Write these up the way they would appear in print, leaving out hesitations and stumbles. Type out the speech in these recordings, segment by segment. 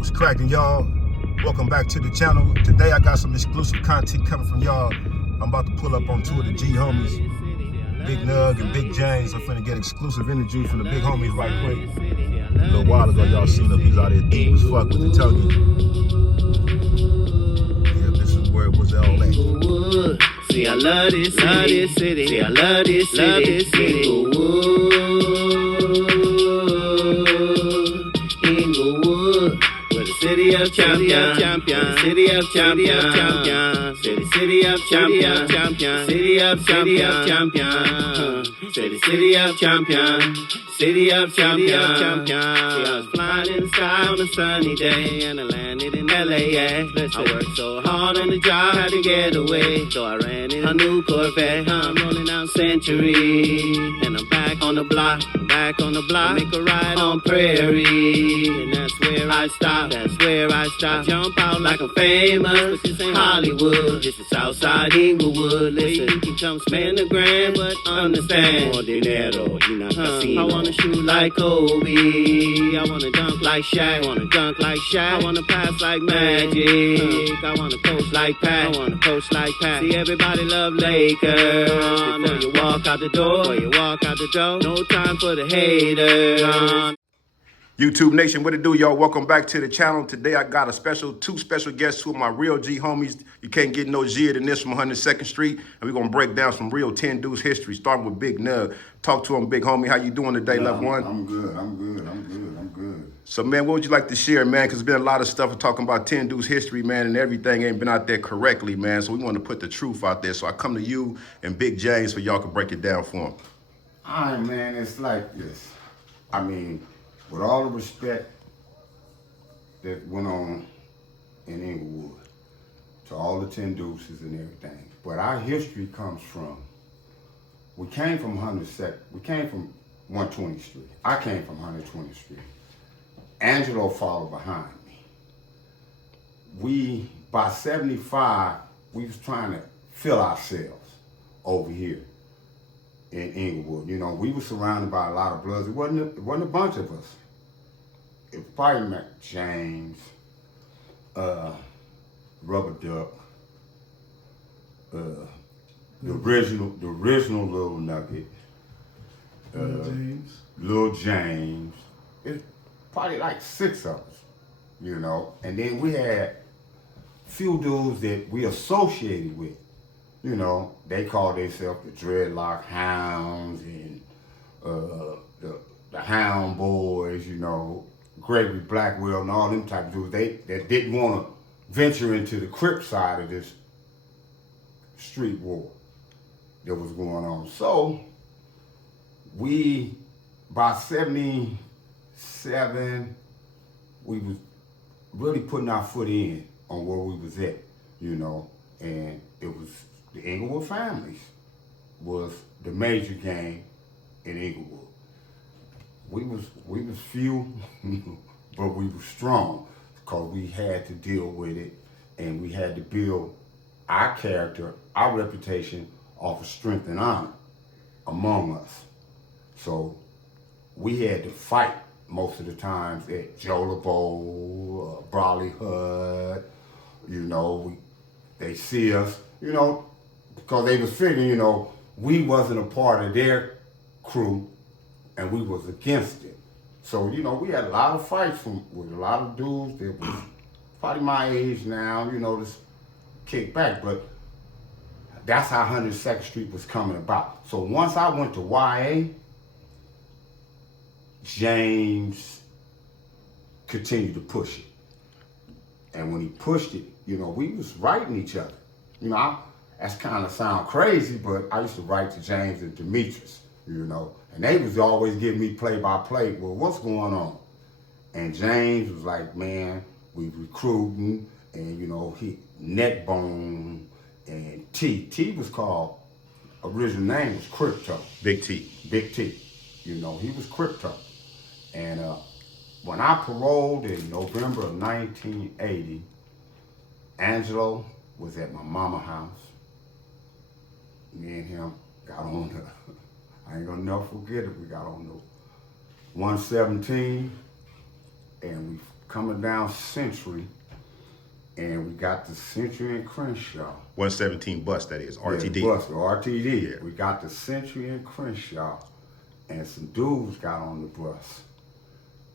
What's cracking, y'all? Welcome back to the channel. Today I got some exclusive content coming from y'all. I'm about to pull up on two of the G homies, Big Nug and Big James. I'm finna get exclusive interview from the big homies right quick. A little while ago, y'all seen them. He's out there deep as fuck with the tongue. Yeah, this is where it was all at. See, I love this city. See, I love this city. Inglewood, we're the city of champions. City of champions. City of champions. City of champions. City of champions. City of champions. See, I was flying in the sky on a sunny day, and I landed in LAX. I worked so hard on the job, had to get away, so I ran in a new Corvette. I'm rolling down Century, and I'm back on the block. Make a ride on Prairie, and that's where I stop. I jump out like I'm famous, but this ain't Hollywood. This is Southside Inglewood. Listen, you can come spend the grand, but understand more dinero, you know. I wanna shoot like Kobe, I wanna dunk like Shaq, I wanna pass like Magic, I wanna coach like Pat, See, everybody love Lakers. Before you walk out the door, no time for the haters. YouTube Nation, what it do, y'all? Welcome back to the channel. Today I got two special guests, two of my real G homies. You can't get no G'er than this from 102nd Street. And we're gonna break down some real 10 Deuce history, starting with Big Nug. Talk to him, big homie. How you doing today, Left One? I'm good. So, man, what would you like to share, man? Because there's been a lot of stuff talking about 10 Deuce history, man, and everything ain't been out there correctly, man. So we want to put the truth out there. So I come to you and Big James for y'all can break it down for him. All right, man, it's like this. I mean, with all the respect that went on in Inglewood, to all the 10 Deuces and everything, but our history comes from, we came from 120th Street. I came from 120th Street. Angelo followed behind me. By 75, we was trying to fill ourselves over here in Inglewood. You know, we were surrounded by a lot of bloods. It wasn't a bunch of us. It was probably Mac James, Rubber Duck, the original Little Nugget, Lil James. It's probably like 6 of us, you know. And then we had few dudes that we associated with. You know, they called themselves the Dreadlock Hounds and the Hound Boys, you know, Gregory Blackwell and all them type of dudes. That didn't want to venture into the CRIP side of this street war that was going on. So by 77, we was really putting our foot in on where we was at, you know, and it was the Inglewood families was the major gang in Inglewood. We was few, but we were strong because we had to deal with it, and we had to build our character, our reputation off of strength and honor among us. So we had to fight most of the times at Joe LeBeau, Brawley Hud, you know, they see us, you know, because they was figuring, you know, we wasn't a part of their crew and we was against it. So, you know, we had a lot of fights with a lot of dudes that was probably my age now, you know, just kick back. But that's how 102nd Street was coming about. So once I went to YA, James continued to push it. And when he pushed it, you know, we was writing each other. You know, that's kind of sound crazy, but I used to write to James and Demetrius, you know, and they was always giving me play-by-play. Well, what's going on? And James was like, man, we recruiting, and, you know, Neckbone and T. T was called, original name was Crypto. Big T. You know, he was Crypto. And when I paroled in November of 1980, Angelo was at my mama's house. Me and him got on I ain't gonna never forget it. We got on the 117 and we coming down Century, and we got the Century and Crenshaw. 117 bus, that is, RTD. Yeah, bus, RTD. Yeah. We got the Century and Crenshaw, and some dudes got on the bus.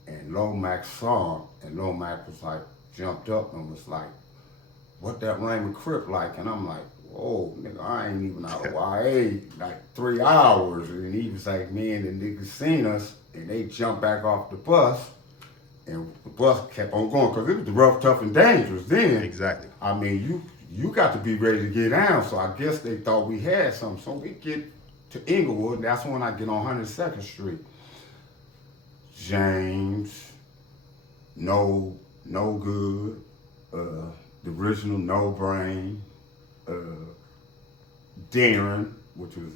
And Lomax saw him, and Lomax was like, jumped up and was like, what that Raymond CRIP like? And I'm like, whoa, nigga, I ain't even out of YA like 3 hours. And he was like, man, the niggas seen us, and they jumped back off the bus, and the bus kept on going, because it was rough, tough, and dangerous then. Exactly. I mean, you got to be ready to get down, so I guess they thought we had something. So we get to Inglewood, and that's when I get on 102nd Street. James, No Good, the original No Brain, Darren, which was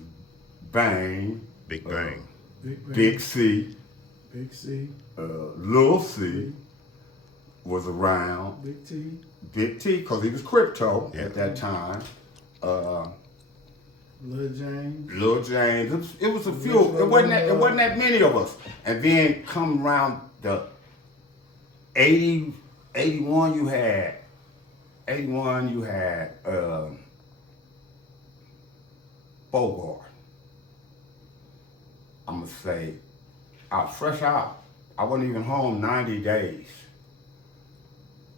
Bang, Big Bang. Big C, Big C, Lil C was around, Big T, because he was crypto at that time. Lil James. Lil James, it was a few. It wasn't that many of us. And then come around the 80, 81, you had Bogart. I'm gonna say, I was fresh out. I wasn't even home 90 days.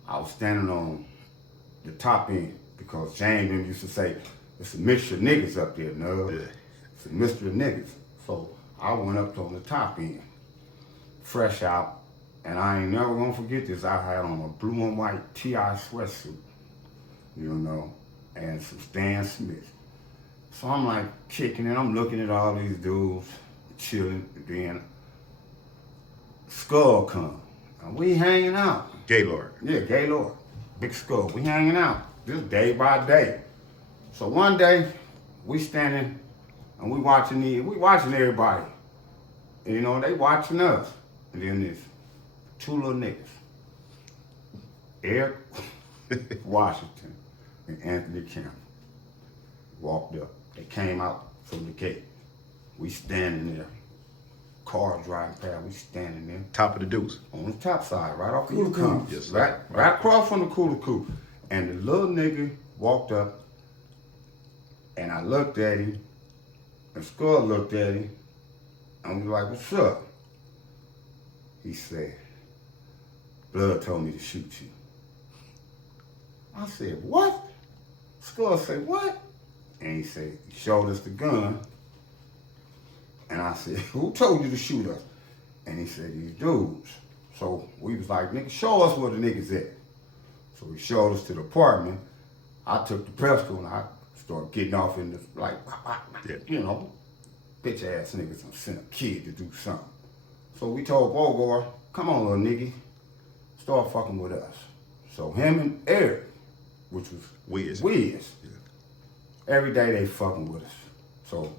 I was standing on the top end because James used to say, it's a mixture of niggas up there, no. Yeah. It's a mixture of niggas. So I went up on the top end, fresh out, and I ain't never gonna forget this. I had on a blue and white T.I. sweatsuit, you know, and some Stan Smith. So I'm like kicking it, I'm looking at all these dudes, chilling, then Skull come, and we hanging out. Gaylord. Yeah, Gaylord, Big Skull, we hanging out, just day by day. So one day, we standing and we watching everybody. And, you know, they watching us. And then there's two little niggas, Eric Washington and Anthony Campbell, walked up. They came out from the gate. We standing there. Cars driving past, we standing there. Top of the Deuce. On the top side, right off the Cooler Yukon. Coupe. Yes, sir. Right across from the Cooler Coupe. And the little nigga walked up, and I looked at him, and Skull looked at him, and was like, what's up? He said, Blood told me to shoot you. I said, what? Skull said, what? And he said, he showed us the gun. And I said, who told you to shoot us? And he said, these dudes. So we was like, nigga, show us where the niggas at. So he showed us to the apartment. I took the pistol and I started getting off in the, like, you know, bitch ass niggas and sent a kid to do something. So we told Bogart, come on, little nigga, start fucking with us. So him and Eric, which was Wiz. yeah. Every day they fucking with us. So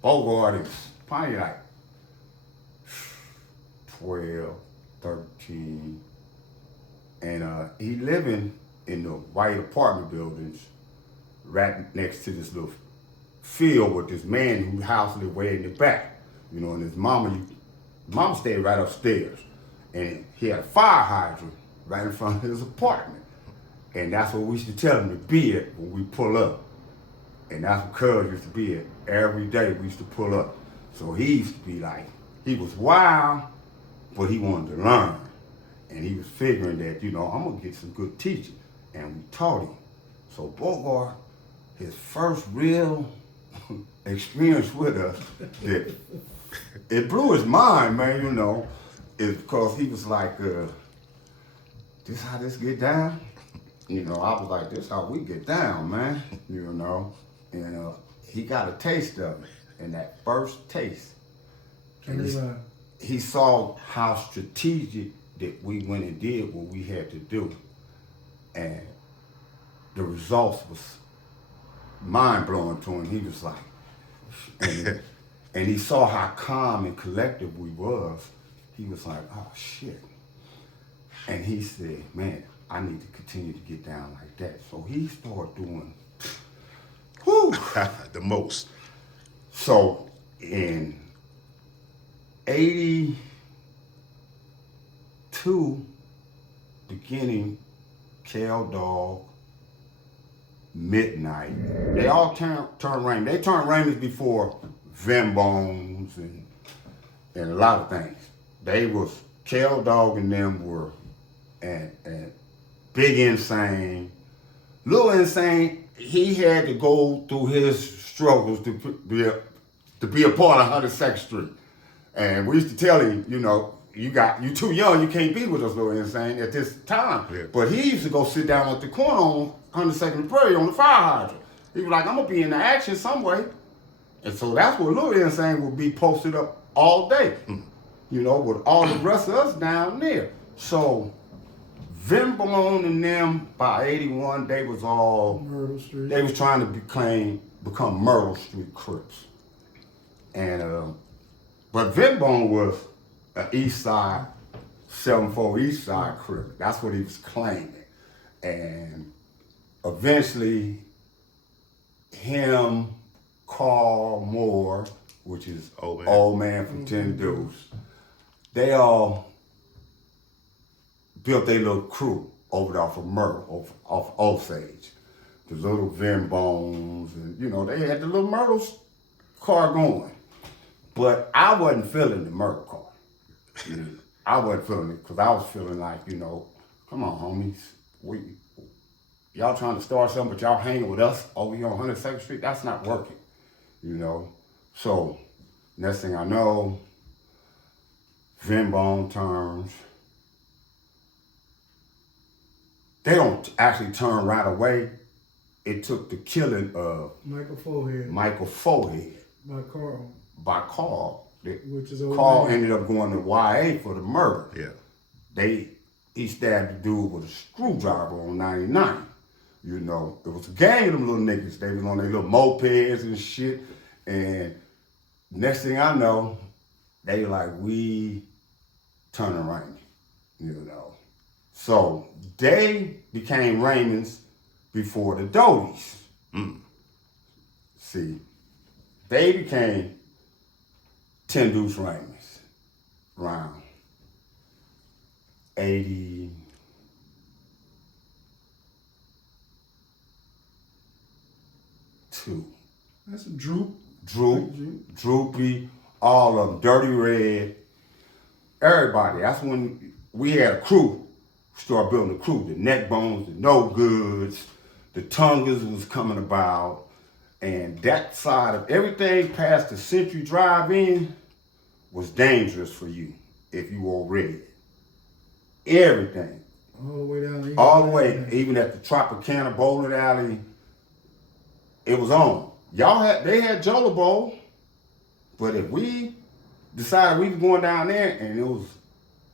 Bogart is probably like 12, 13, and he living in the white apartment buildings right next to this little field with this man whose house lived way in the back. You know, and his mama stayed right upstairs. And he had a fire hydrant right in front of his apartment. And that's what we used to tell him to be at when we pull up. And that's what Cuz used to be at. Every day we used to pull up. So he used to be like, he was wild, but he wanted to learn. And he was figuring that, you know, I'm gonna get some good teaching. And we taught him. So Bogart, his first real experience with us, it blew his mind, man, you know, is because he was like, this how this get down? You know, I was like, this how we get down, man, you know. And he got a taste of it. And that first taste, he saw how strategic that we went and did what we had to do. And the results was mind-blowing to him. He was like, and he saw how calm and collective we was. He was like, oh, shit. And he said, man, I need to continue to get down like that. So he started doing, The most. So in 82, beginning, Kel Dog, Midnight. They all turned Raymond. They turned Raymond before Vim Bones and a lot of things. They was, Kel Dog and them were, and Big Insane. Lil Insane, he had to go through his struggles to be a part of 102nd Street. And we used to tell him, you know, you too young, you can't be with us, Lil Insane, at this time. Yeah. But he used to go sit down at the corner on 102nd and Prairie on the fire hydrant. He was like, I'm gonna be in the action some way. And so that's where Lil Insane would be posted up all day, you know, with all the rest of us down there. So Vim Bone and them by 81, they was all, Myrtle Street. they was trying to become Myrtle Street Crips. And but Vim Bone was an East Side, 7-4 East Side Crip. That's what he was claiming. And eventually him, Carl Moore, which is old man from 10 Deuces, they all built their little crew over there off of Myrtle, off Osage. The little Vim Bones, and you know, they had the little Myrtle car going. But I wasn't feeling the Myrtle car. I wasn't feeling it because I was feeling like, you know, come on, homies. Y'all trying to start something, but y'all hanging with us over here on 102nd Street. That's not working, you know. So, next thing I know, Vim Bone turns. They don't actually turn right away. It took the killing of Michael Forehead. Michael Forehead By Carl. by Carl. Which is old Carl man. ended up going to YA for the murder. Yeah. He stabbed the dude with a screwdriver on 99. You know, it was a gang of them little niggas. They was on their little mopeds and shit. And next thing I know, they like, we turning Raymond, you know. So they became Raymonds before the Deuces. See, they became 10 Deuce Raymonds around 82. That's a Droop. Droopy, all of them, Dirty Red, everybody. That's when we had a crew, started building a crew. The Neck Bones, the No Goods, the Tongas was coming about, and that side of everything past the Century Drive-In was dangerous for you if you were red. Everything. All the way down. All the way, even at the Tropicana Bowling Alley, it was on. They had Jola Bowl, but if we decided we was going down there and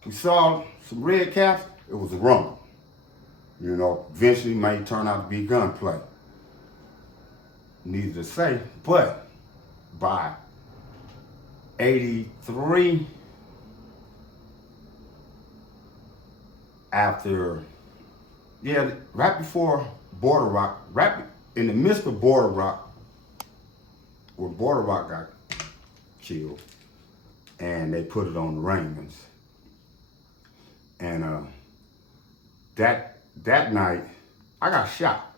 we saw some red caps, it was a rumble. You know, eventually it might turn out to be gunplay. Needless to say, but by 83, right before Border Rock, right in the midst of Border Rock, when Border Rock got killed, and they put it on the Raymonds. And that night, I got shot.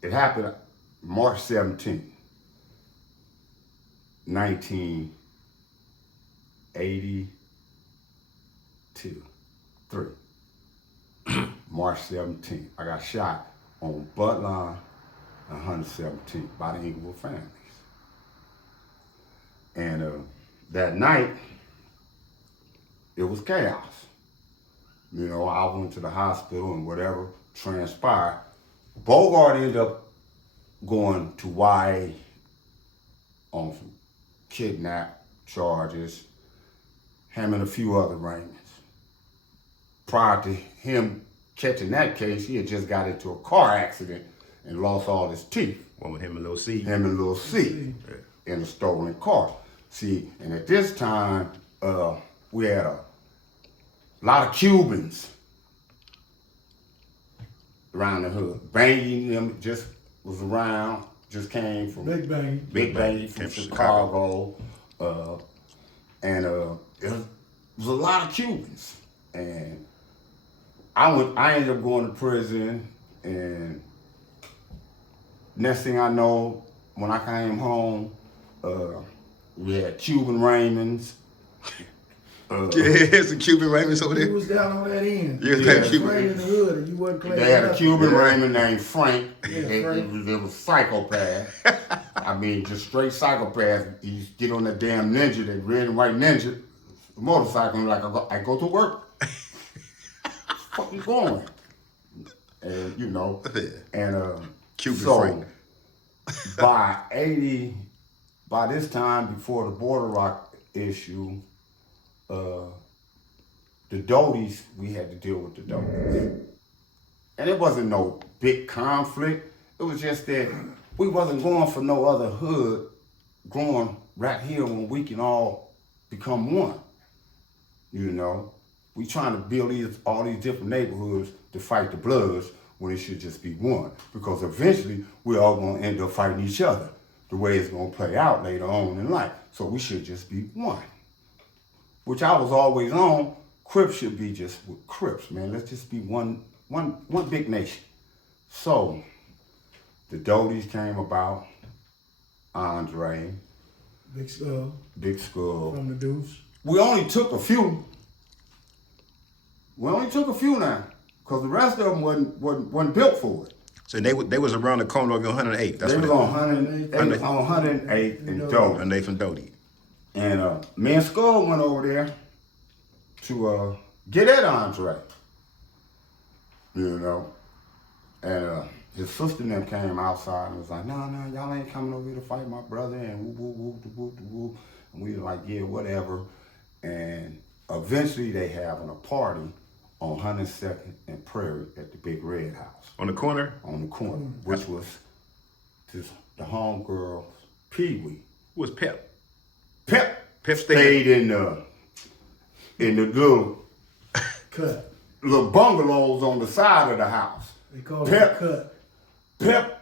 It happened March 17th, 1982. March 17th. I got shot on Butler and 117th by the Inglewood families. And that night, it was chaos. You know, I went to the hospital and whatever transpired. Bogart ended up going to YA on some kidnap charges, him and a few other Raymonds. Prior to him catching that case, he had just got into a car accident and lost all his teeth. One with him and Lil C. Him and Lil C in a stolen car. See, and at this time, we had a lot of Cubans around the hood. Banging them just was around, just came from Big Bang. Big Bang from Chicago. And it was a lot of Cubans. And I ended up going to prison, and next thing I know, when I came home, we had Cuban Raymonds. Yeah, some Cuban Raymonds over You there. was down on that end. Yeah, You that was Cuban- playing in the hood and you wasn't playing They had a nothing. Cuban Yeah. Raymond named Frank. Yeah, Frank. It was psychopath. I mean, just straight psychopath. He used to get on that damn ninja, that red and white ninja motorcycle, and like, I go to work. Fuck you going? And you know, and Cuban so Frank. by this time, before the Border Rock issue, the Deuces, we had to deal with the Deuces. And it wasn't no big conflict. It was just that we wasn't going for no other hood growing right here when we can all become one. You know, we trying to build all these different neighborhoods to fight the Bloods when it should just be one. Because eventually we're all gonna end up fighting each other the way it's gonna play out later on in life. So we should just be one. Which I was always on. CRIP should be just with Crips, man. Let's just be one big nation. So the Deuces came about, Andre, Big Skull Big Skull. from the Deuce. We only took a few. Now, because the rest of them wasn't built for it. So they was around the corner of your 108. That's They what was on 108 and Doty. And they from Doty. And me and Skull went over there to get at Andre. You know. And his sister and them came outside and was like, no, y'all ain't coming over here to fight my brother, and whoop, whoop, whoop, whoop, whoop, whoop. And we were like, yeah, whatever. And eventually they having a party on 102nd and Prairie at the Big Red House. On the corner? On the corner, which was the homegirl Pee-wee. Who was Pep? Pep Pep stayed in the Cut. little bungalows on the side of the house. They call Pep. it cut. Pep,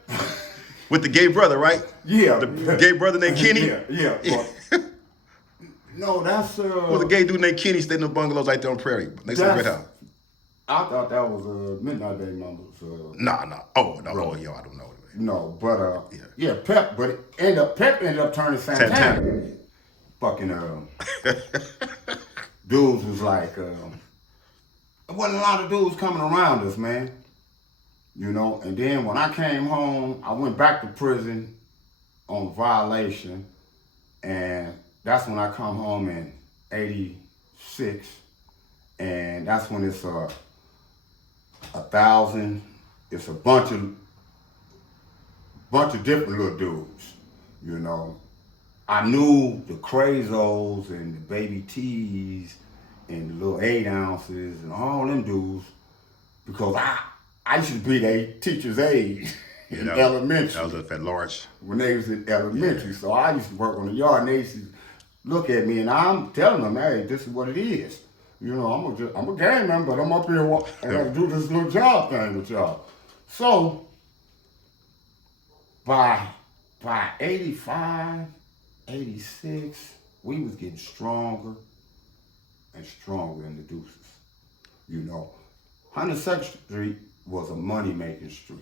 With the gay brother, right? yeah. The gay brother named Kenny? Yeah. But, no, that's Was a gay dude named Kenny stayed in the bungalows right there on Prairie. Next to the Red House. I thought that was Midnight Baby Mama's. Nah. Oh, no. Oh, yo, I don't know. No, but yeah, Pep. But Pep ended up turning Santana. Fucking dudes was like, there wasn't a lot of dudes coming around us, man. You know, and then when I came home, I went back to prison on violation, and that's when I come home in '86, and that's when it's 1,000. It's a bunch of different little dudes, you know. I knew the Crazos and the Baby T's and the little 8 ounces and all them dudes because I used to be their teacher's aide in elementary. That was at large. When they was in elementary. So I used to work on the yard and they used to look at me and I'm telling them, hey, this is what it is. You know, I'm a gang member, but I'm up here and I gotta do this little job thing with y'all. So by 85, 86, we was getting stronger and stronger in the Deuces. You know, 102nd Street was a money-making street,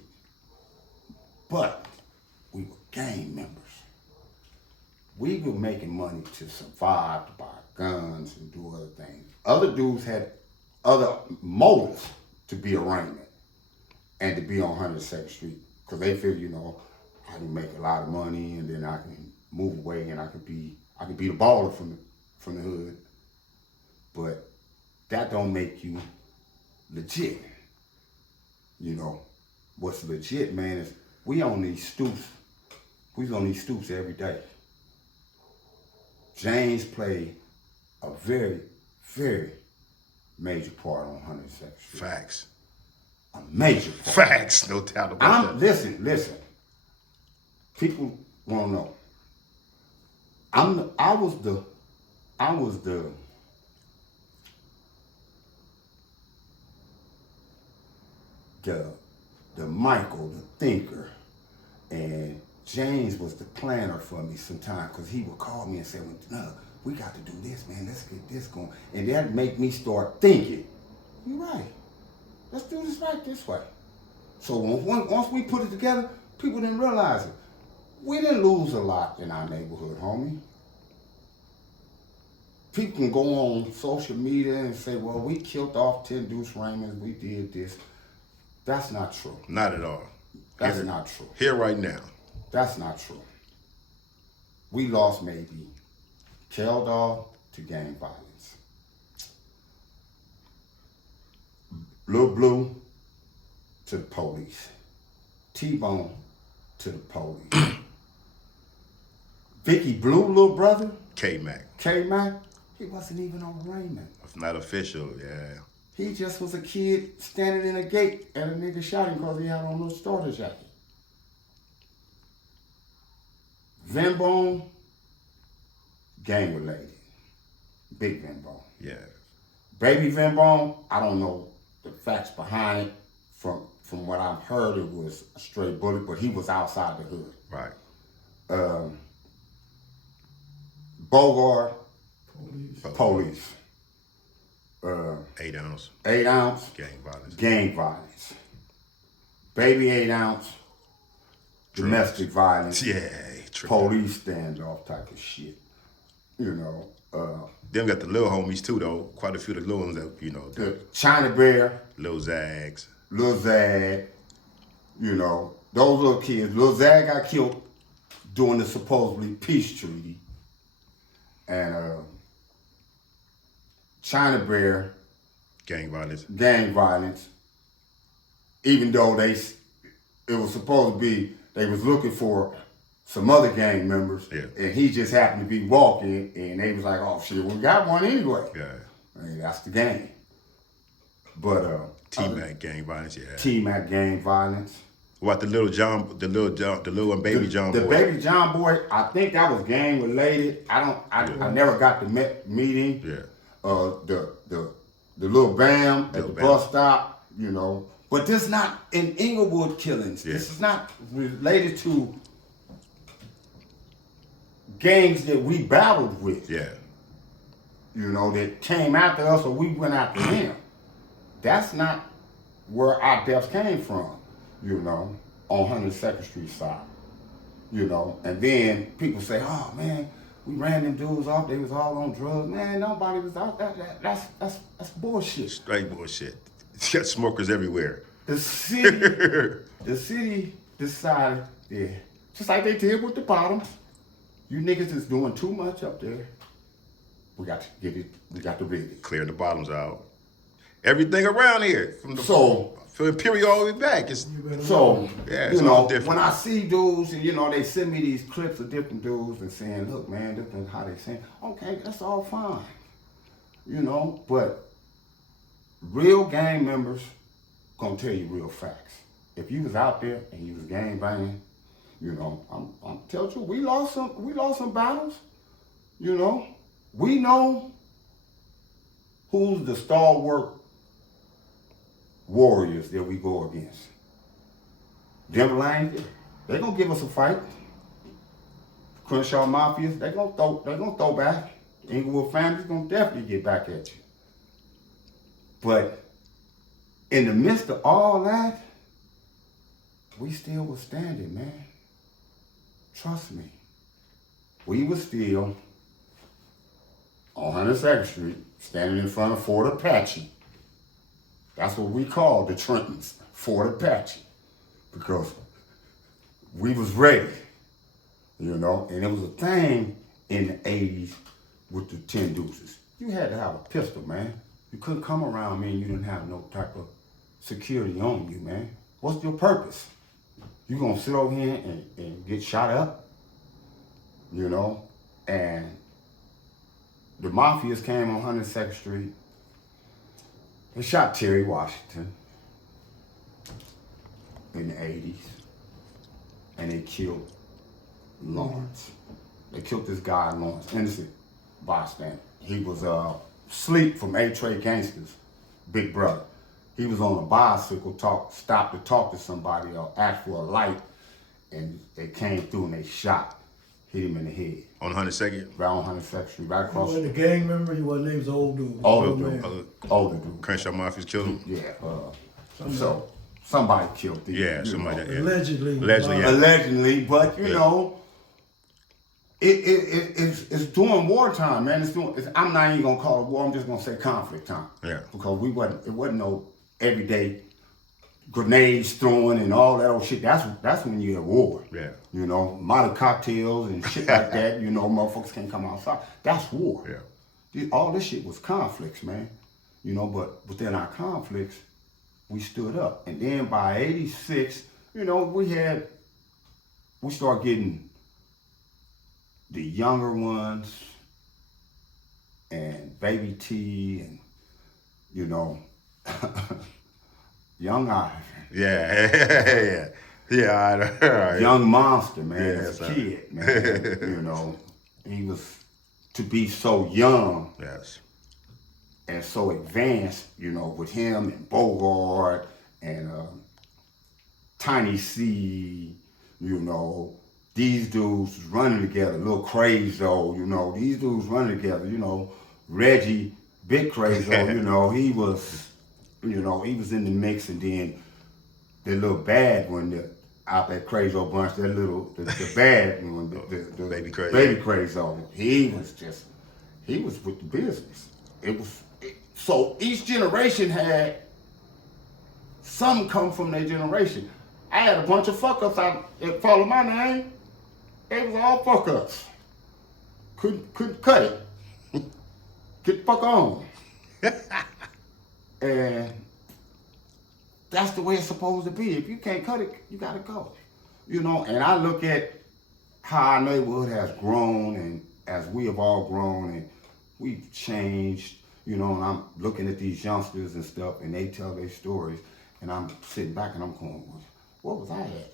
but we were gang members. We were making money to survive, to buy guns and do other things. Other dudes had other motives to be a Raymond and to be on 102nd Street because they feel, you know, I can make a lot of money and then I can move away and I could be the baller from the hood. But that don't make you legit. You know, what's legit, man, is we on these stoops. We on these stoops every day. James played a very, very major part on 102nd Street. Facts. A major part. Facts, no doubt about that. Listen. People won't know. I was the Michael, the thinker, and James was the planner for me sometimes because he would call me and say, no, we got to do this, man. Let's get this going. And that make me start thinking. You're right. Let's do this right this way. So once we put it together, people didn't realize it. We didn't lose a lot in our neighborhood, homie. People can go on social media and say, well, we killed off 10 Deuce Raymonds, we did this. That's not true. Not at all. That's not true. Here right now. That's not true. We lost maybe tail dog to gang violence. Lil Blue to the police. T-Bone to the police. Vicky Blue, little brother, K-Mac. K-Mac, he wasn't even on Raymond. It's not official, yeah. He just was a kid standing in a gate and a nigga shot him because he had on a starter jacket. Venbone, gang related. Big Venbone. Yeah. Baby Venbone, I don't know the facts behind it. From what I've heard, it was a straight bullet, but he was outside the hood. Right. Bogart, police. 8 ounce. 8 ounce, Gang violence. gang violence. Baby 8 ounce, domestic violence. Yeah. Police standoff type of shit. You know. Them got the little homies too, though. Quite a few of the little ones that, you know. The China Bear, Lil Zags. Lil Zag, you know, those little kids. Lil Zag got killed during the supposedly peace treaty. And China Bear, Gang violence. even though it was supposed to be, they was looking for some other gang members, Yeah. and he just happened to be walking, and they was like, oh shit, we got one anyway. Yeah. I mean, that's the gang. But T-Mac gang violence, yeah. T-Mac gang violence. What, the little and baby John boy? The baby John boy, I think that was gang related. I never got to meet him. Yeah. The little Bam at the bus stop, you know. But this is not in Inglewood killings. Yeah. This is not related to gangs that we battled with. Yeah. You know, that came after us or we went after them. That's not where our deaths came from, you know, on 102nd Street side. You know, and then people say, oh man, we ran them dudes off, they was all on drugs. Man, nobody was out. That's bullshit. Straight bullshit. You got smokers everywhere. The city decided, yeah, just like they did with the bottoms. You niggas is doing too much up there. We got to get it, we got to rig it. Clearing the bottoms out. Everything around here. From Imperial all the way back. It's yeah, it's you all know, different. when I see dudes and, you know, they send me these clips of different dudes and saying, look, man, this is how they saying, okay, that's all fine. You know, but real gang members gonna tell you real facts. If you was out there and you was gang banging, you know, I'm telling you, we lost some battles. You know, we know who's the stalwart warriors that we go against. Denver Lane, they gonna give us a fight. Crenshaw Mafias, they gonna throw back. Inglewood families gonna definitely get back at you. But in the midst of all that, we still was standing, man. Trust me. We was still on 102nd Street, standing in front of Fort Apache. That's what we called the Trentons, Fort Apache, because we was ready, you know, and it was a thing in the 80s with the 10 Deuces. You had to have a pistol, man. You couldn't come around me and you didn't have no type of security on you, man. What's your purpose? You gonna sit over here and get shot up, you know? And the Mafias came on 102nd Street. They shot Terry Washington in the 80s, and they killed Lawrence. They killed this guy, Lawrence, innocent bystander. He was Sleep from A-Trade Gangsters, big brother. He was on a bicycle, stopped to talk to somebody or ask for a light, and they came through and they shot hit him in the head. On 102nd? Right on 102nd Street, right He across. wasn't a gang member. He wasn't. He was an old dude. Older Old dude. man. Older dude. Crenshaw Mafia's killed him? Yeah. So somebody killed him. Yeah, somebody. Yeah. Allegedly. Allegedly, yeah. Allegedly, but you know, it's during wartime, man. I'm not even gonna call it war. I'm just gonna say conflict time. Yeah. Because it wasn't no everyday grenades throwing and all that old shit. That's when you're at war. Yeah. You know, Molotov cocktails and shit like that. You know, motherfuckers can't come outside. That's war. Yeah. All this shit was conflicts, man. You know, but within our conflicts, we stood up. And then by 86, you know, we started getting the younger ones and Baby T and, you know, Young Ivan. Yeah. Yeah. Young Monster, man, Yeah, as a son. kid, man. You know, he was to be so young. Yes. And so advanced, you know, with him and Bogart and Tiny C, you know, these dudes running together, Lil Crazo, you know, these dudes running together, you know, Reggie, Big Crazo, you know, he was in the mix, and then the little bad one out that Crazo bunch, the bad one, the Baby Crazo. Baby Crazo, he was with the business. So each generation had some come from their generation. I had a bunch of fuck ups that follow my name. They was all fuck ups. Couldn't cut it. Get the fuck on. And that's the way it's supposed to be. If you can't cut it, you gotta go. You know, and I look at how our neighborhood has grown, and as we have all grown, and we've changed. You know, and I'm looking at these youngsters and stuff, and they tell their stories, and I'm sitting back and I'm going, what was I at?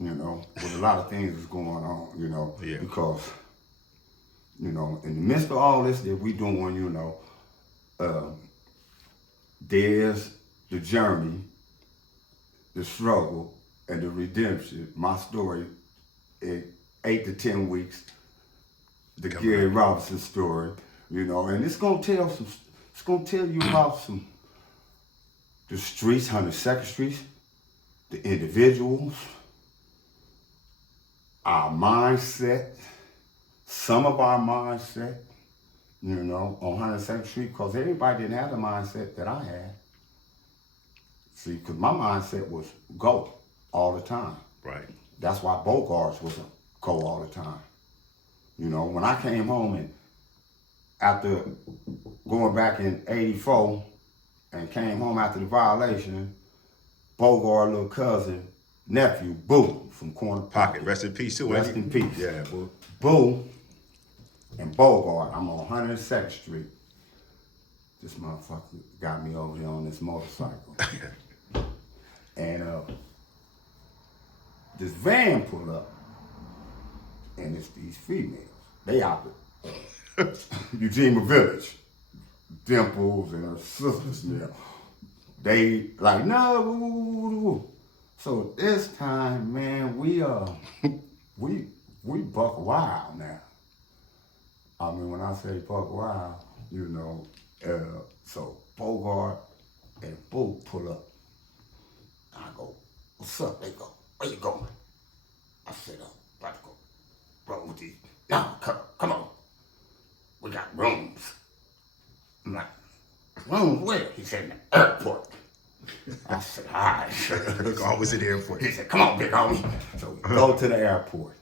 You know, with a lot of things is going on, you know, because, you know, in the midst of all this that we doing, you know, there's the journey, the struggle, and the redemption. My story in 8 to 10 weeks, the Gary Robinson story. You know, and it's gonna tell you about the streets, 102nd Street, the individuals, our mindset, some of our mindset, you know, on 102nd Street, because everybody didn't have the mindset that I had. See, because my mindset was go all the time. Right. That's why Bogarts was a go all the time. You know, when I came home and after going back in 84 and came home after the violation, Bogart, little cousin, nephew, Boo, from Corner Pocket. Rest in peace too. Rest in peace. Yeah, Boo. Boo and Bogart. I'm on 102nd Street. This motherfucker got me over here on this motorcycle. And this van pulled up, and it's these females. They out there. Eugenia Village, Dimples and her sisters there. They like, no, woo, woo, woo, woo, woo. So this time, man, we buck wild now. I mean, when I say buck wild, you know, so Bogart and Boo pull up. I go, what's up? They go, where you going? I said, about to go roll with these. No, come on. We got rooms. I'm like, rooms where? He said, in the airport. I said, all right. Always at the airport. He said, come on, big homie. So we go to the airport.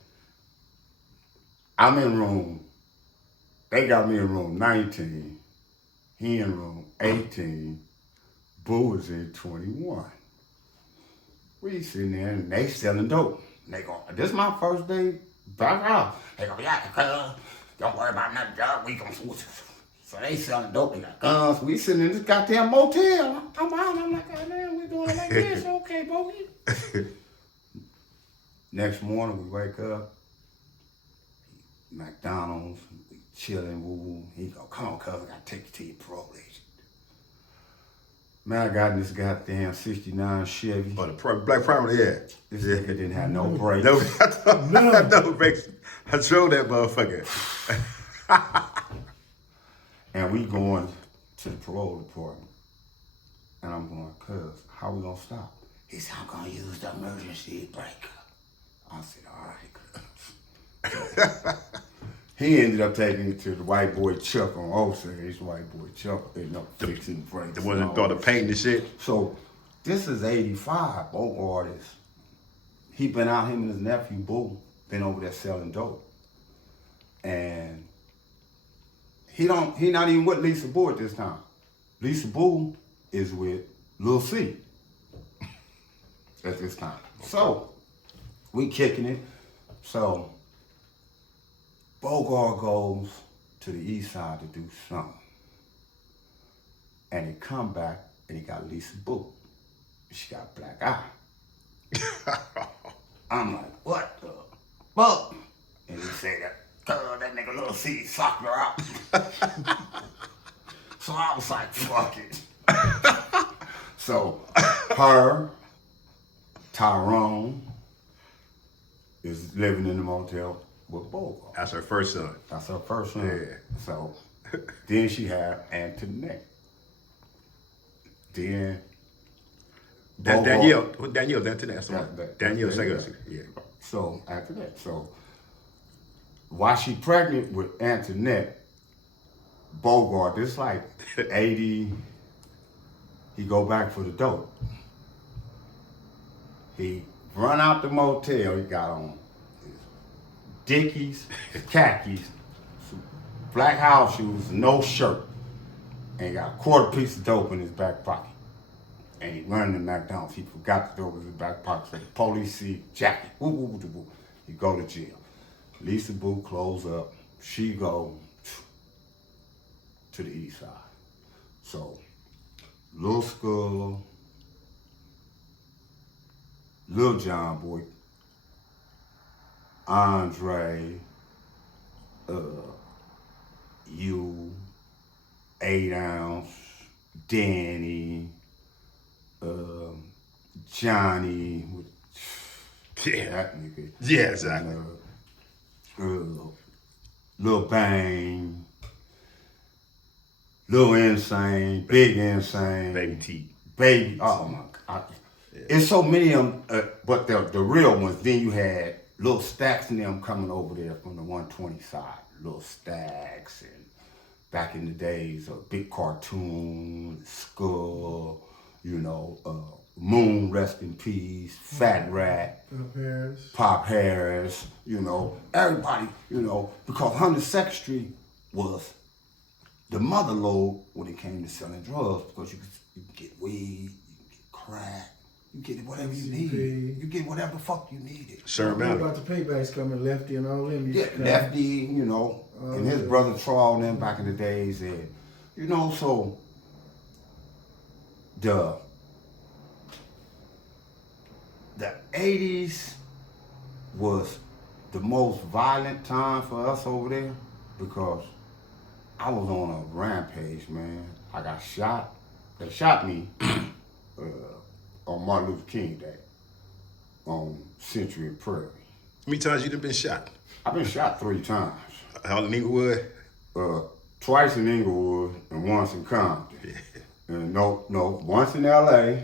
I'm in room, they got me in room 19. He in room 18. Boo is in 21. We sitting there and they selling dope. And they go, this is my first day back out. They go, yeah, don't worry about nothing, dog. We gonna switch. So they selling dope. They got guns. We sitting in this goddamn motel. I'm out. I'm like, oh, man, we doing it like this. Okay, Bogey. Next morning, we wake up. McDonald's. We chilling. Woo. He go, come on, cuz. I gotta take you to your parole agent. Man, I got in this goddamn 69 Chevy. Oh, the black primer, yeah. This nigga didn't have no brakes. No brakes. I drove that motherfucker. And we going to the parole department. And I'm going, cuz, how we gonna stop? He said, I'm gonna use the emergency breaker. I said, all right, cuz. He ended up taking it to the white boy Chuck on Osage. White boy Chuck ended up fixing the brakes. The one that thought of painting the shit. So this is 85, Bogart is. He been out, him and his nephew, Boo, been over there selling dope. And he not even with Lisa Boo at this time. Lisa Boo is with Lil C at this time. So we kicking it. So Bogart goes to the east side to do something. And he come back and he got Lisa Boo. She got a black eye. I'm like, what the fuck? And he said that nigga Lil C socked her out. So I was like, fuck it. So her, Tyrone, is living in the motel with Bogart. That's her first son. That's her first son. Yeah. So then she had Antoinette. Then That's Danielle. Danielle's Antoinette. That's the one. That- Danielle's yeah. second. Yeah. So after that, so while she pregnant with Antoinette, Bogart, this like 80, he go back for the dope. He run out the motel, he got on his Dickies, khakis, some black house shoes, no shirt, and he got a quarter piece of dope in his back pocket. And he running to McDonald's. He forgot the dope in his back pocket. So the police see jacket. Woo, woo, woo, woo. He go to jail. Lisa Boo close up. She go to the east side. So Lil Skull, Lil John Boy, Andre, you, 8 Ounce, Danny, Johnny, Yeah. that nigga. Yeah, exactly. Lil Bang, Lil Insane, Big Insane, Baby T. Baby. Oh my God. It's so many of them, but the real ones. Then you had Lil Stacks and them coming over there from the 120 side. Lil Stacks and back in the days of Big Cartoon, Skull, you know, Moon, rest in peace, Fat Rat, Pop Harris, you know, everybody, you know, because 102nd Street was the mother lode when it came to selling drugs, because you could get weed, you could get crack, you get whatever you need. You get whatever the fuck you needed. Sure, What about the paybacks coming, Lefty and all them? Yeah, Lefty, you know, and his brother Charles and them back in the days, and you know, so the 80s was the most violent time for us over there, because I was on a rampage, man. I got shot. They shot me on Martin Luther King Day on Century and Prairie. How many times you done been shot? I've been shot 3 times. All in Inglewood? Twice in Inglewood and once in Compton. Yeah. And no, once in LA,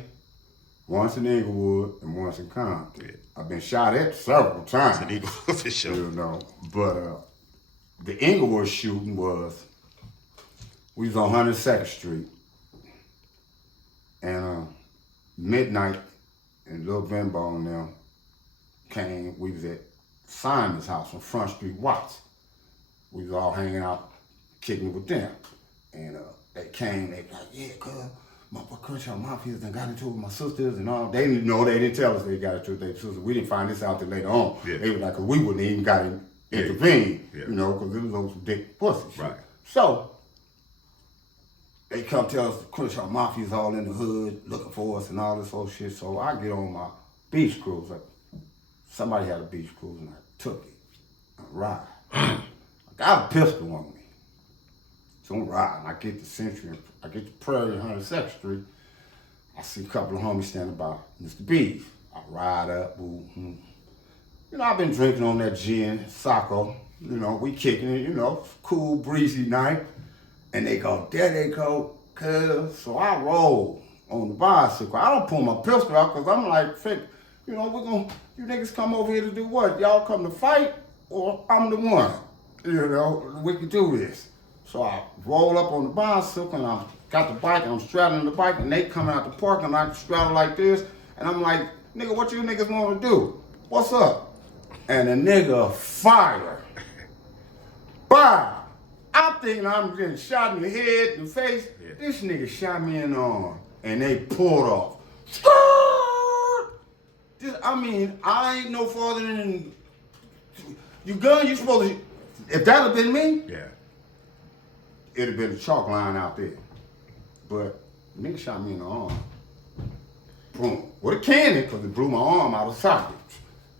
once in Inglewood, and once in Compton. Yeah. I've been shot at several times. In Inglewood, for sure. You know, but the Inglewood shooting was, we was on 102nd Street, and midnight, and Lil Benbow and them came. We was at Simon's house on Front Street, Watts. We was all hanging out, kicking with them, and they came. They was like, yeah, cuz my Crenshaw Mafias done got into it with my sisters and all. They didn't know. They didn't tell us they got into it with their sisters. We didn't find this out till later on. Yeah. They were like, 'cause we wouldn't even got to intervene, you know, because it was those dick pussies. Right. So they come tell us the Crenshaw Mafia's all in the hood looking for us and all this old shit. So I get on my beach cruise. Like, somebody had a beach cruise and I took it. I ride. I got a pistol on me. So I'm riding. I get to Century, I get to Prairie 102nd Street, I see a couple of homies standing by Mr. B's. I ride up, boo. You know, I've been drinking on that gin, Sacco. You know, we kicking it, you know, cool, breezy night. And they go, there they go, cuz. So I roll on the bicycle. I don't pull my pistol out because I'm like, you know, you niggas come over here to do what? Y'all come to fight or I'm the one? You know, we can do this. So I roll up on the bicycle and I got the bike and I'm straddling the bike and they coming out the park and I straddle like this. And I'm like, nigga, what you niggas want to do? What's up? And a nigga fire. Bah! I'm thinking I'm getting shot in the head, in the face. Yeah. This nigga shot me in the arm and they pulled off. I ain't no farther than you gun, you supposed to, if that had been me, Yeah. it'd have been a chalk line out there. But nigga shot me in the arm. Boom. With a cannon, because it blew my arm out of socket.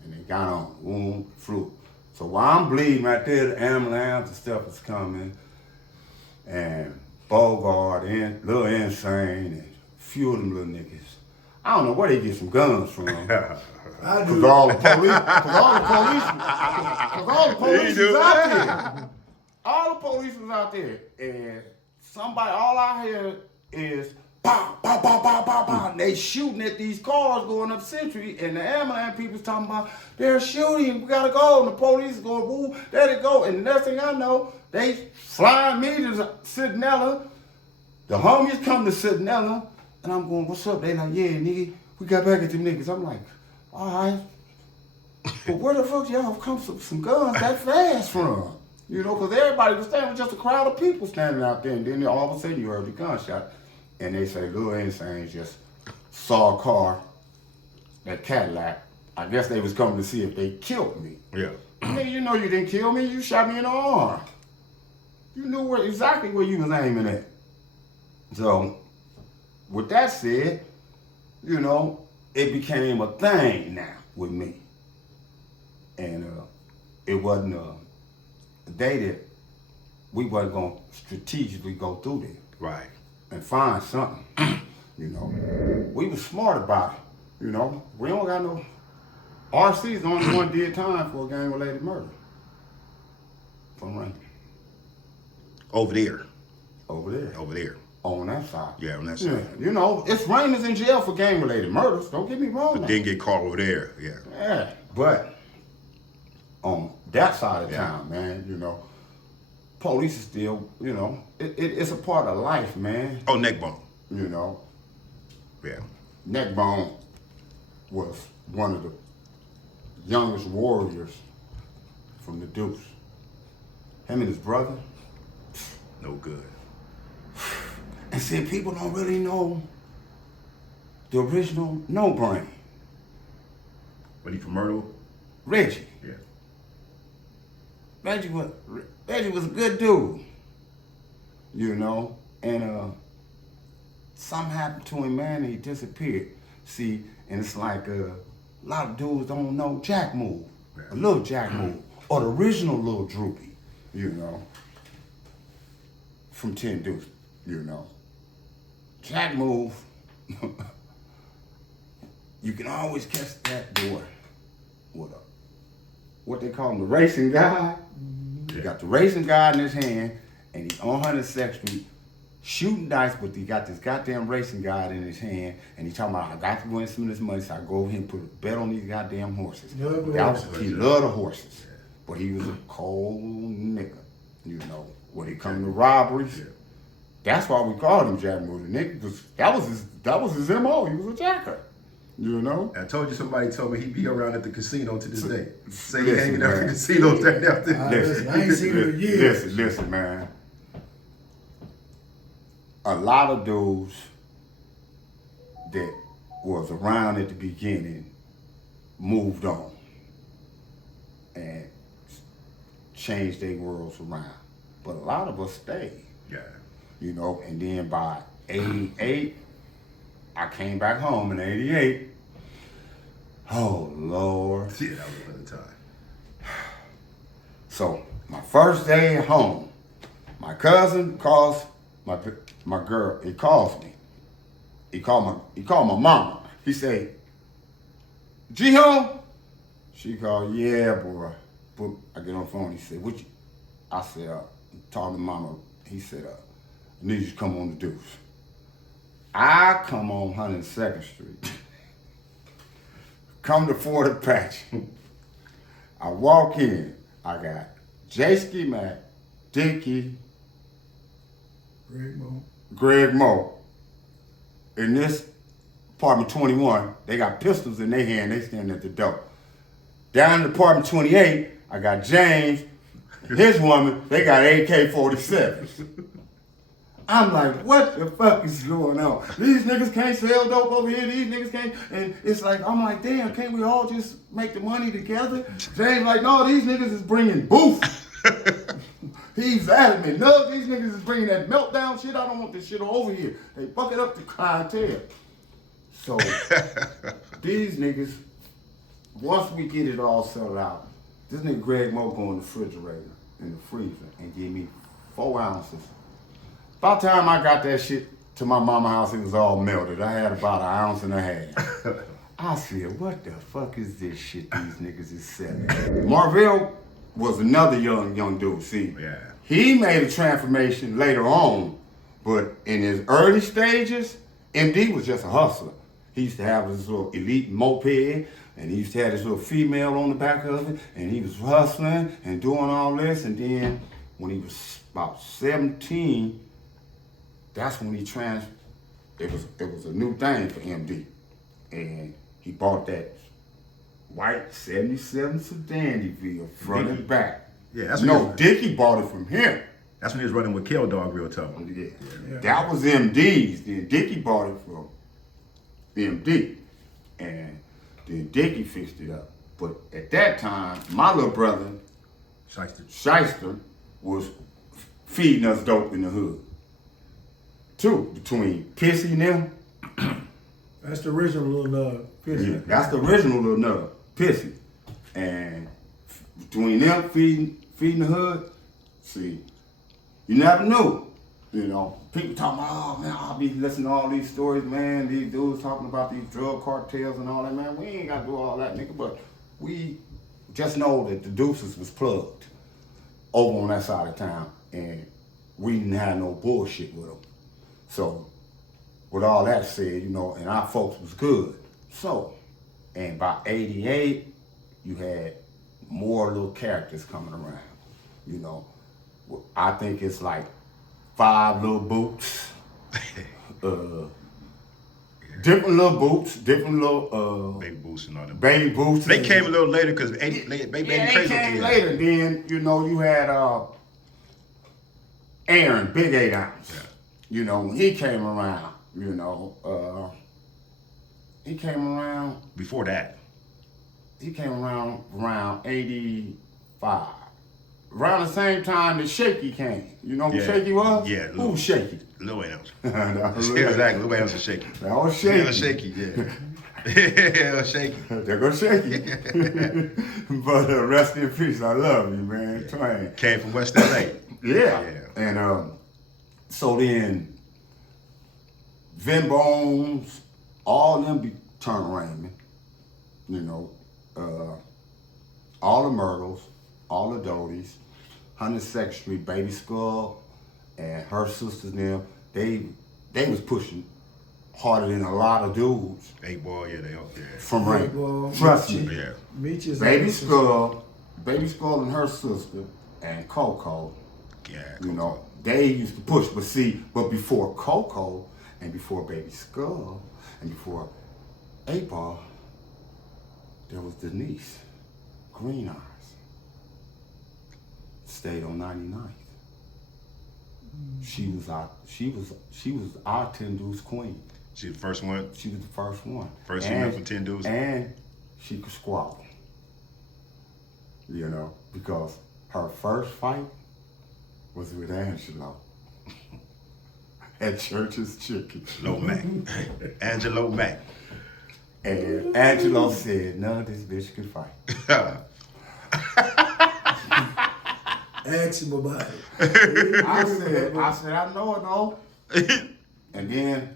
And they got on, boom, flew. So while I'm bleeding right there, the ambulance and stuff is coming. And Bogart, and Lil Insane, and a few of them little niggas. I don't know where they get some guns from. I do. Cause all the police was out there. All the police was out there. And somebody, all I hear is pow, pow, pow, pow, pow, pow. And they shooting at these cars going up Century, and the ambulance people's talking about, they're shooting, we gotta go. And the police is going, woo, there they go. And the next thing I know, they flying me to Citronella. The homies come to Citronella, and I'm going, what's up? They like, yeah, nigga, we got back at them niggas. I'm like, all right. But where the fuck y'all come some guns that fast from? You know, because everybody was standing, just a crowd of people standing out there, and then all of a sudden you heard the gunshot. And they say, Lil Insane just saw a car, that Cadillac. I guess they was coming to see if they killed me. Yeah. Hey, you know you didn't kill me, you shot me in the arm. You knew exactly where you was aiming at. So, with that said, you know, it became a thing now with me. And it wasn't a day that we wasn't going to strategically go through there. Right. And find something. You know, we was smart about it. You know, we don't got no, RC's the only one did time for a gang-related murder. From Raymond. Over there. Over there. Over there. On that side. Yeah, on that side. Yeah. You know, it's Raymond's in jail for gang-related murders. Don't get me wrong. But didn't get caught over there. Yeah. Yeah, but on that side of town, man, you know, police is still, you know, it's a part of life, man. Oh, neck bone. You know. Yeah. Neckbone was one of the youngest warriors from the Deuces. Him and his brother. No good. And see, people don't really know the original No Brain. But he from Myrtle? Reggie. Yeah. Reggie was a good dude. You know, and something happened to him, man, and he disappeared. See, and it's like a lot of dudes don't know Jack Move, a little Jack Move, or the original Little Droopy, you know, from 10 Deuces, you know. Jack Move, you can always catch that boy with what they call him, the racing guy. He got the racing guy in his hand, and he's on 102nd Street shooting dice, but he got this goddamn racing guide in his hand, and he's talking about, I got to win some of this money, so I go over here and put a bet on these goddamn horses. He loved the horses, but he was a cold nigga, you know. When he come to rivalries, that's why we called him Jack Moody. Nigga, because that was his MO. He was a jacker, you know. I told you somebody told me he be around at the casino to this day. Say he hanging out at the casino right now. Listen, I ain't seen him in years. Listen, man. A lot of dudes that was around at the beginning moved on and changed their worlds around. But a lot of us stayed. Yeah. You know, and then by 88, I came back home in 88. Oh, Lord. Yeah, that was another time. So, my first day at home, my cousin calls my girl, he calls me. He called my mama. He said, G home? She called, yeah, boy. But I get on the phone. He said, what you? I said, talk to mama. He said, I need you to come on the Deuce. I come on 102nd Street. Come to 40 Patch. I walk in. I got J-Ski Mac, Dickie, Greg Moe. In this apartment 21, they got pistols in their hand. They standing at the door. Down in apartment 28, I got James, his woman. They got AK-47s. I'm like, what the fuck is going on? These niggas can't sell dope over here. These niggas can't. And it's like, I'm like, damn, can't we all just make the money together? James like, no, these niggas is bringing booth. He's adamant. No, these niggas is bringing that meltdown shit. I don't want this shit over here. They fuck it up the clientele. So these niggas, once we get it all settled out, this nigga Greg Moe go in the refrigerator, in the freezer, and give me 4 ounces. About the time I got that shit to my mama's house, it was all melted. I had about 1.5 ounces. I said, what the fuck is this shit these niggas is selling? Marvell was another young dude. See, he made a transformation later on, but in his early stages, MD was just a hustler. He used to have this little elite moped, and he used to have this little female on the back of it, and he was hustling and doing all this, and then when he was about 17, that's when he it was a new thing for MD. And he bought that white 77 sedan DeVille front and back. Yeah, that's Dickie bought it from him. That's when he was running with Kill Dog real tough. Yeah. That was MD's. Then Dickie bought it from MD. And then Dickie fixed it up. But at that time, my little brother, Shyster, was feeding us dope in the hood. Too, between Pissy and them. That's the original Lil Nug. Pissy. Yeah, that's the original Lil Nug, Pissy. And between them feeding the hood, see, you never knew. You know, people talking about, oh man, I'll be listening to all these stories, man. These dudes talking about these drug cartels and all that, man. We ain't got to do all that, nigga. But we just know that the Deuces was plugged over on that side of town. And we didn't have no bullshit with them. So, with all that said, you know, and our folks was good. So, and by 88, you had more little characters coming around. You know, I think it's like 5 little boots, different little boots, different little baby boots and all that. Baby boots. They came a little later because baby crazy came later. Then you know you had Aaron, big 8 ounce. Yeah. You know, when he came around, you know, he came around. Before that. He came around 85. Around the same time that Shaky came. You know who Shaky was? Yeah. Who was Shaky? Lil Amos. Exactly. Lil Amos is Shaky. That was Shaky. Yeah, Shaky, yeah. Yeah, Shaky. There goes Shaky. But rest in peace. I love you, man. Twain. Came from West LA. Yeah. And so then Vin Bones, all them be turned Raymond. You know, all the Myrtles, all the Doties, 102nd Street, Baby Skull, and her sisters them, they was pushing harder than a lot of dudes. Hey boy, yeah, they up there. From Raymond. Trust me. Yeah. Baby Skull and her sister, and Coco, you know, they used to push. But before Coco, and before Baby Skull, and before 8-Ball, there was Denise, Green Eyes. Stayed on 99th. She was our 10 Deuce queen. She was the first one? She was the first one. First female for 10 Deuce? And she could squabble. You know, because her first fight was with Angelo at Church's Chicken. Low Mac. Angelo Mac. And Angelo said, no, this bitch could fight. Ask him about it. I said, I know it though. And then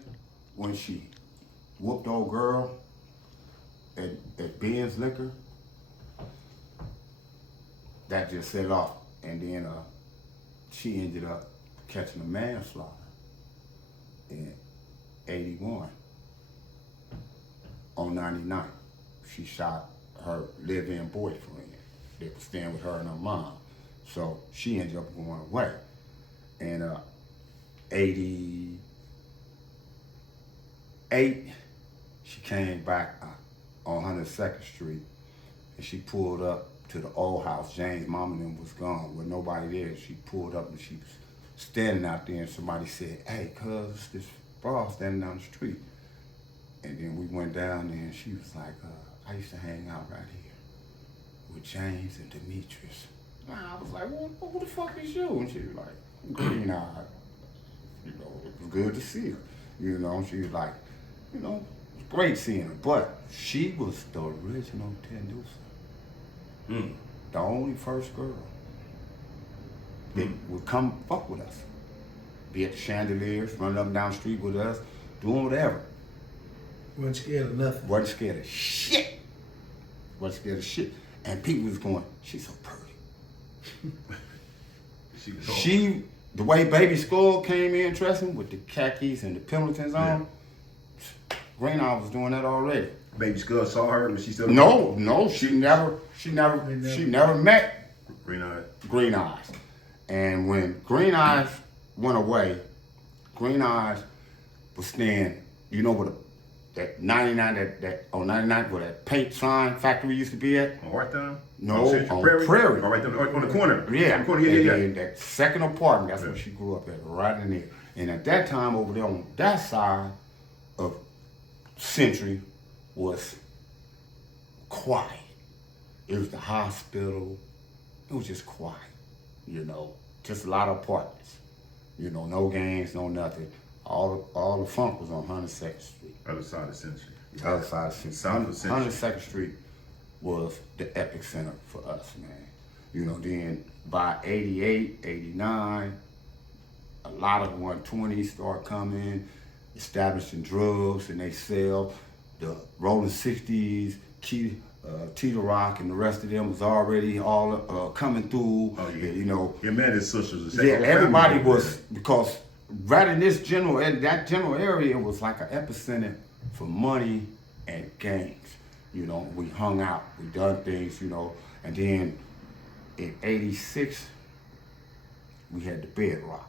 when she whooped old girl at Ben's Liquor, that just set it off. And then she ended up catching a manslaughter in 81 on 99. She shot her live-in boyfriend that was staying with her and her mom. So she ended up going away. And 88, she came back on 102nd Street, and she pulled up to the old house. Jane's mom and them was gone with nobody there. She pulled up and she was standing out there, and somebody said, "Hey, cuz, this bra standing down the street." And then we went down there, and she was like, "I used to hang out right here with James and Demetrius." And I was like, "Well, who the fuck is you?" And she was like, "Green-eyed." You know, it was good to see her. You know, she was like, you know, it was great seeing her. But she was the original Deuces. The only first girl that would come fuck with us. Be at the chandeliers, running up and down the street with us, doing whatever. Wasn't scared of nothing. Wasn't scared of shit. Wasn't scared of shit. And people was going, "She's so pretty." She, the way Baby Skull came in dressing with the khakis and the Pendletons on, Green Eye was doing that already. Baby Skull saw her, but she still No, she never met Green Eyes. And when Green Eyes went away, Green Eyes was staying, you know what, that 99, that on 99 where that paint sign factory used to be at? On Hawthorne? No, Central on Prairie. Oh, right there on the corner. Yeah, On the corner, and yeah. then that second apartment, that's where she grew up at, right in there. And at that time, over there on that side of Century was quiet. It was the hospital. It was just quiet, you know, just a lot of apartments. You know, no gangs, no nothing. All the funk was on 102nd Street. Other side of Century. The other side of Century. South of Century. 102nd Street was the epicenter for us, man. You know, then by 88, 89, a lot of 120s start coming, establishing drugs, and they sell the Rolling 60s, Tita Rock, and the rest of them was already all coming through. Oh, yeah. You know, Your man and sisters. yeah, everybody was, because right in that general area was like an epicenter for money and gangs. You know, we hung out, we done things, you know, and then in 86, we had the Bedrock.